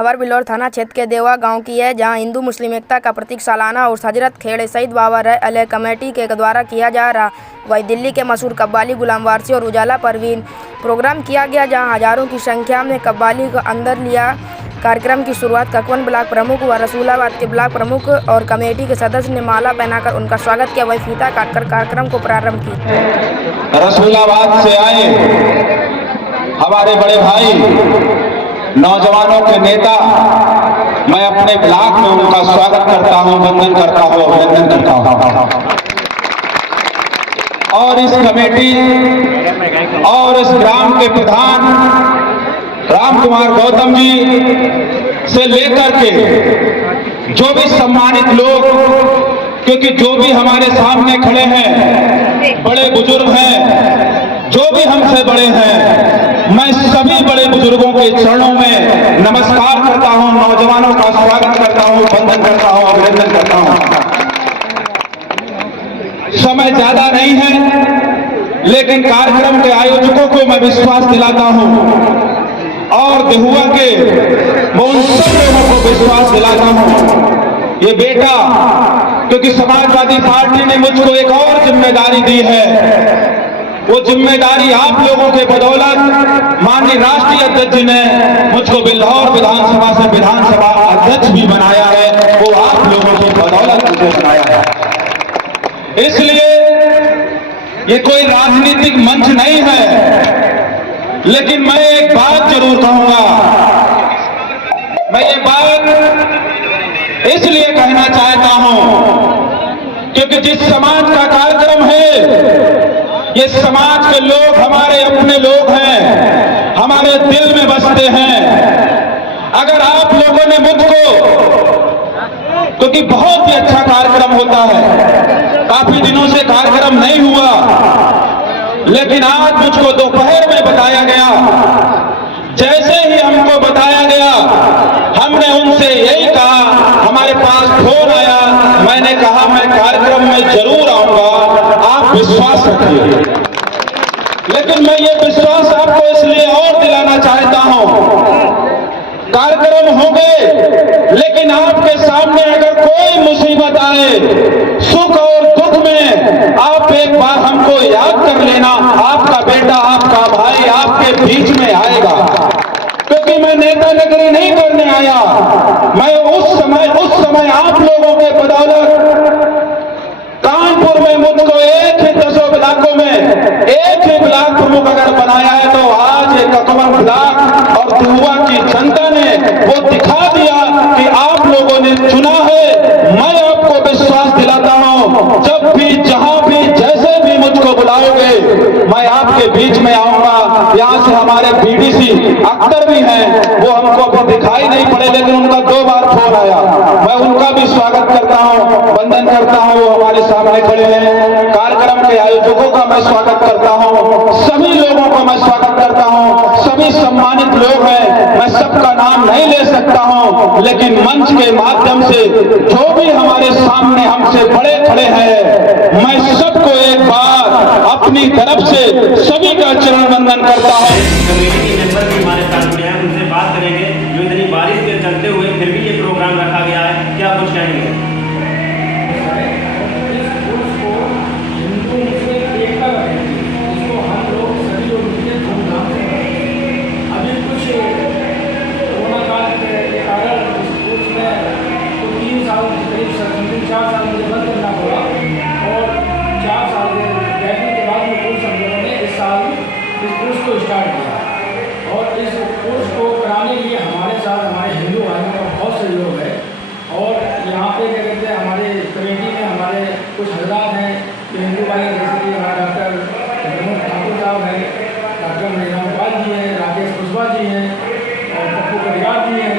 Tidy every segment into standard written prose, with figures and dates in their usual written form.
खबर बिल्लौर थाना क्षेत्र के देवा गांव की है, जहां हिंदू मुस्लिम एकता का प्रतीक सालाना और हजरत खेड़े शहीद बाबा रह अले कमेटी के द्वारा किया जा रहा। वही दिल्ली के मशहूर कव्वाली गुलाम वारसी और उजाला परवीन प्रोग्राम किया गया, जहां हजारों की संख्या में कव्वाली को अंदर लिया। कार्यक्रम की शुरुआत ककवन ब्लॉक प्रमुख व रसूलाबाद के ब्लॉक प्रमुख और कमेटी के सदस्य ने माला पहनाकर उनका स्वागत किया। वही फीता काटकर कार्यक्रम को प्रारंभ किया। रसूलाबाद से आए हमारे बड़े भाई नौजवानों के नेता, मैं अपने ब्लॉक में उनका स्वागत करता हूं, वंदन करता हूं, अभिनंदन करता हूं। और इस कमेटी और इस ग्राम के प्रधान राम कुमार गौतम जी से लेकर के जो भी सम्मानित लोग, क्योंकि जो भी हमारे सामने खड़े हैं बड़े बुजुर्ग हैं, जो भी हमसे बड़े हैं, मैं सभी बड़े बुजुर्गों के चरणों में नमस्कार करता हूं, नौजवानों का स्वागत करता हूं, वंदन करता हूं, अभिनंदन करता हूं। समय ज्यादा नहीं है, लेकिन कार्यक्रम के आयोजकों को मैं विश्वास दिलाता हूं और देहुआ के उन सब लोगों को विश्वास दिलाता हूं, ये बेटा, क्योंकि समाजवादी पार्टी ने मुझको एक और जिम्मेदारी दी है, वो जिम्मेदारी आप लोगों के बदौलत माननीय राष्ट्रीय अध्यक्ष जी ने मुझको बिल्लौर विधानसभा से विधानसभा अध्यक्ष भी बनाया है, वो आप लोगों की बदौलत मुझे बनाया है। इसलिए ये कोई राजनीतिक मंच नहीं है, लेकिन मैं एक बात जरूर कहूंगा। मैं ये बात इसलिए कहना चाहता हूं क्योंकि जिस समाज का कार्यक्रम है, ये समाज के लोग हमारे अपने लोग हैं, हमारे दिल में बसते हैं। अगर आप लोगों ने मुझको, क्योंकि बहुत ही अच्छा कार्यक्रम होता है, काफी दिनों से कार्यक्रम नहीं हुआ, लेकिन आज मुझको दोपहर में बताया गया। जैसे ही हमको बताया गया, हमने उनसे यही कहा, हमारे पास फोन आया, मैंने कहा मैं कार्यक्रम में जरूर आऊंगा, आप विश्वास रखिए। लेकिन मैं ये विश्वास आपको इसलिए और दिलाना चाहता हूं, कार्यक्रम होंगे, लेकिन आपके सामने अगर कोई मुसीबत आए, सुख और दुख में, आप एक बार हमको याद कर लेना, आपका बेटा, आपका भाई आपके बीच में आएगा। क्योंकि मैं नेता नगरी नहीं करने आया, मैं उस समय आप लोगों के बदौलत कानपुर में मुझको एक ही 10 ब्लॉकों में एक ही ब्लॉक प्रमुख अगर बनाया है, तो आज एक ककवन ब्लॉक और देहुआ की जनता ने वो दिखा दिया कि आप लोगों ने चुना है। मैं आपको विश्वास दिलाता हूं, जब भी, जहां भी, जैसे भी मुझको बुलाओगे, मैं आपके बीच में आऊंगा। यहां से हमारे बीडीसी अख्तर भी हैं, वो हमको अभी दिखाई नहीं पड़े, लेकिन उनका 2 बार फोन आया। मैं उनका भी स्वागत करता हूं, वंदन करता हूं, हमारे सामने खड़े हैं। कार्यक्रम के आयोजकों का मैं स्वागत करता हूं, सभी लोगों का मैं स्वागत करता हूं। सभी सम्मानित लोग हैं, मैं सबका नाम नहीं ले सकता हूं, लेकिन मंच के माध्यम से जो भी हमारे सामने हमसे बड़े खड़े हैं, मैं सबको एक बार अपनी तरफ से सभी का चरण वंदन करता हूं। कमेटी के मेंबर भी हमारे साथ जुड़े हैं, उनसे बात करेंगे। जो इतनी बारिश के चलते हुए फिर भी ये प्रोग्राम रखा गया है, क्या कुछ कहेंगे? और इस कोर्स को कराने के लिए हमारे साथ हमारे हिंदू भाइयों का बहुत सहयोग है। और यहाँ पे क्या कहते हैं, हमारे कमेटी में हमारे कुछ हजरात हैं जो हिंदू भाई हैं, जैसे कि हमारे डॉक्टर ठाकुर साहब हैं, डॉक्टर मणिराम पाल जी हैं, राकेश कुशवाहा जी हैं और पप्पू कटियार जी हैं,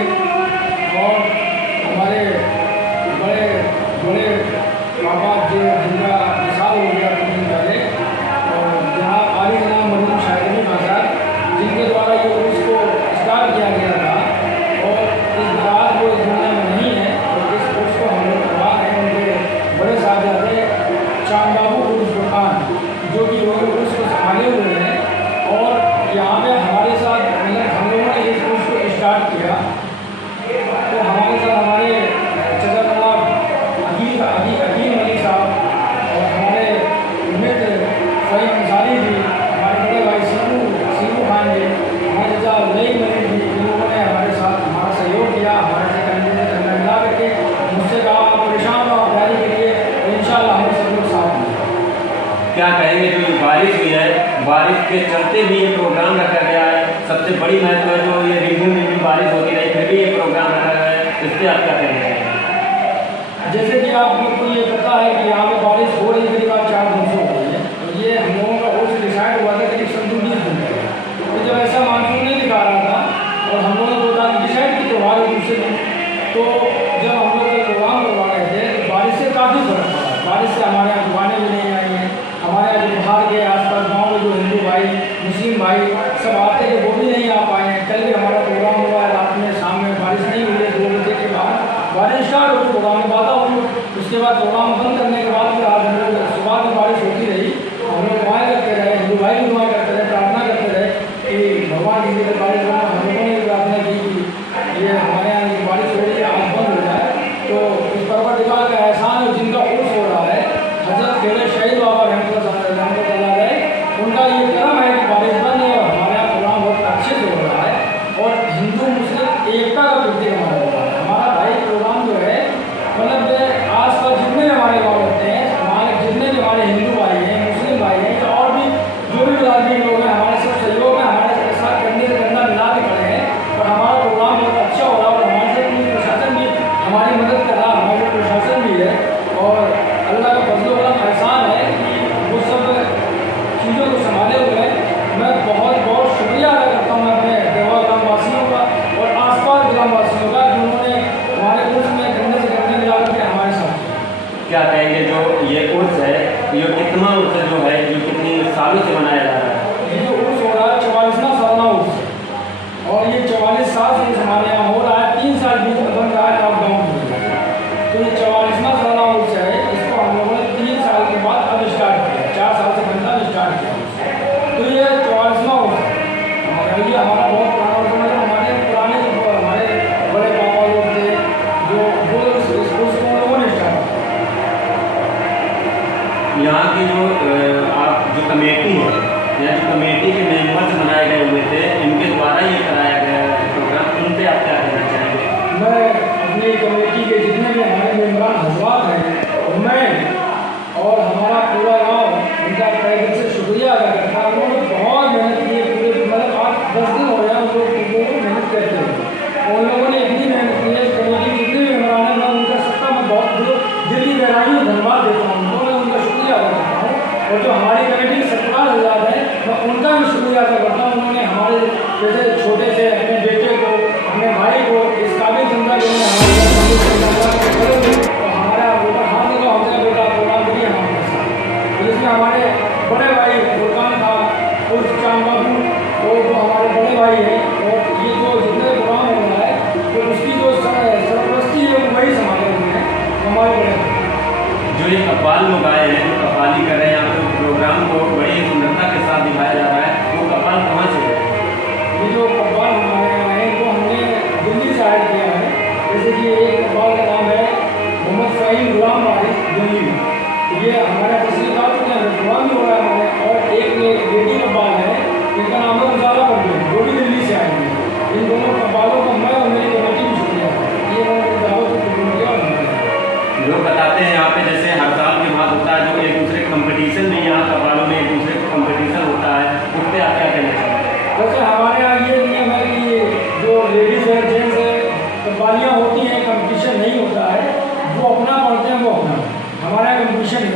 और हमारे बड़े बड़े बाबा जो जिनका विशाल हो गया कुछ दिन पहले, और जहाँ आली जनाब मरहूम शायरी खासा, जिनके द्वारा ये उसको स्टार्ट किया गया था। और इस बात को इस दुनिया में नहीं है, और जिस कोर्स को हम लोग करवा रहे हैं, उनके बड़े साहबजादे बारिश हुई है, बारिश के चलते भी ये प्रोग्राम रखा गया है। सबसे बड़ी महत्व है जो ये रिमझिम बारिश होती रही फिर भी ये प्रोग्राम रखा गया है, इस पर आप क्या कहना चाहेंगे? जैसे कि आप लोग को ये पता है कि यहाँ पे बारिश हो रही करीब 4 दिन से हो रही है, तो ये हम लोगों का उस डिसाइड हुआ था करीब 7 दिन का। तो जब ऐसा मानसून नहीं दिखा रहा था और हम लोगों ने बोला डिसाइड की त्यौहार है दूसरे दिन, तो जब हम लोग का प्रोग्राम करवा रहे थे तो बारिश से काफ़ी फर्क पड़ा। बारिश से हमारे यहाँ दुकानें भी नहीं आई हैं, हमारे यहाँ जो बाहर के आसपास गाँव में जो हिंदू भाई मुस्लिम भाई सब आते थे वो भी नहीं आ पाए हैं। कल भी हमारा प्रोग्राम हुआ है, रात में शाम में बारिश नहीं हुई है, 2 बजे के बाद बारिश स्टार्ट हुई, प्रोग्राम में बाधा हुई। उसके बाद प्रोग्राम बंद करने के बाद फिर आज हम लोग सुबह में बारिश होती रही, हम लोग दुआएँ करते रहे, हिंदू भाई भी दुआ करते रहे, प्रार्थना करते रहे कि भगवान जी की बारिश होना। हम लोगों ने प्रार्थना की कि ये हमारे यहाँ की बारिश हो रही है आज बंद हो जाए। तो इस परवरदिगार का एहसान है जिनका उर्स हो रहा है, हजरत खेड़े शहीद बाबा रहमतुल्लाह अलैह, उनका ये करम है कि बारिश बंद है और हमारे यहाँ प्रोग्राम बहुत अच्छे से हो रहा है और हिंदू मुस्लिम एकता का प्रतीक हमारा हो रहा है। हमारा भाई प्रोग्राम जो है मतलब आसपास जितने भी हमारे गाँव रहते हैं, हमारे जितने भी हमारे हिंदू भाई हैं, मुस्लिम भाई हैं या और भी जो भी राजनीतिक लोग हैं, हमारे सब सहयोग में हमारे साथ करने से कंधा मिला के खड़े हैं और हमारा प्रोग्राम बहुत अच्छा हो रहा है और हमारे साथ पुलिस प्रशासन भी हमारी मदद कर रहा है, हमारे प्रशासन भी है और अल्लाह का फजल करम एहसान है कि वो सब चीज़ों को संभाले हुए हैं। मैं बहुत बहुत शुक्रिया अदा करता हूँ अपने देवा ग्रामवासियों का और आसपास ग्रामवासियों का जिन्होंने हमारे उर्स में कंधे से कंधे मिला करके हमारे साथ हैं। क्या कहेंगे जो ये उर्स है, ये कितना उर्स जो है जो कितनी सालों से मनाया जा रहा है? ये जो उर्स हो रहा है 44वां सालाना उर्स है और ये 44 साल से हमारे यहाँ हो रहा है। 3 साल बीच में बन रहा है लॉकडाउन की वजह से। तो ये 44वां सालाना उर्स है, इसको हम लोगों ने 3 साल के बाद अब स्टार्ट किया, 4 साल से बनना स्टार्ट किया। तो ये 44वां उर्स है हमारा, ये हमारा बहुत पुराना उर्स है। हमारे पुराने जो हमारे बड़े पापा लोग थे जो वो उस उर्स को लोगों ने स्टार्ट किया। यहाँ की जो आप जो कमेटी है या जो कमेटी के मेंबर्स बनाए गए हुए थे, इनके द्वारा ये कराया गया प्रोग्राम, उन पे आप क्या कहना चाहेंगे? मैं अपनी कमेटी के जितने भी हमारे मेम्बर हजरात हैं, मैं और हमारा पूरा गांव उनका तहे दिल से शुक्रिया अदा करता है। उन्होंने बहुत मेहनत की है, पूरे मतलब 8-10 दिन हो गया उन लोगों को मेहनत करते हुए। उन लोगों ने इतनी मेहनत की है, कमेटी जितने भी मेम्बरान हैं, मैं उनका सबका मैं बहुत दिल की गहराई में धन्यवाद देता हूँ उनको, मैं उनका शुक्रिया अदा करता हूँ। और जो हमारी कमेटी के 17 हज़ार है, मैं उनका भी शुक्रिया अदा करता हूँ। उन्होंने हमारे जैसे छोटे से अपने बेटे को, अपने भाई को इस काबिल समझा कि हमारा बेटा हाथ लगा, हमारा बेटा प्रोग्राम करिए हमारे साथ। तो जिसमें हमारे बड़े भाई फुरकान था और चांद बाबू, वो जो हमारे बड़े भाई हैं और ये जो जितने प्रोग्राम हो रहा है तो उसकी जो सरपरस्ती है वो वही संभाले हुए हैं हमारे बड़े भाई। जो ये कव्वाल लोग आए हैं, जो कव्वाली कर रहे हैं, यहाँ पे प्रोग्राम को बड़ी सुंदरता के साथ दिखाया जा रहा है, वो कव्वाल कहाँ से है? ये जो कव्वाल हमारे यहाँ है वो हमने दिल्ली से हायर किया है। जैसे कि एक कव्वाल का नाम है मोहम्मद फ़हीम गुलाम वारिस दिल्ली में, ये हमारे तस्वीर के प्रोग्राम भी हो रहा है हमारे। और एक लेडी कव्वाल है जिनका नाम है उजाला परवीन, वो भी दिल्ली से आए हैं। इन दोनों कव्वालों का मैं और मेरी कमेटी भी शुक्रिया है, ये उन्होंने दावत को कबूल किया और हमारे लोग बताते हैं यहाँ पे जैसे हर साल के बाद होता है जो एक दूसरे कंपटीशन में, यहाँ कव्वालों में एक दूसरे कंपटीशन होता है, उस पर आप क्या कहना चाहेंगे? वैसे हमारे यहाँ ये नियम है कि जो लेडीज़ है जेंट्स है कव्वालियाँ होती हैं, कंपटीशन नहीं होता है, वो अपना पढ़ते हैं वो अपना। हमारे यहाँ कंपटीशन है,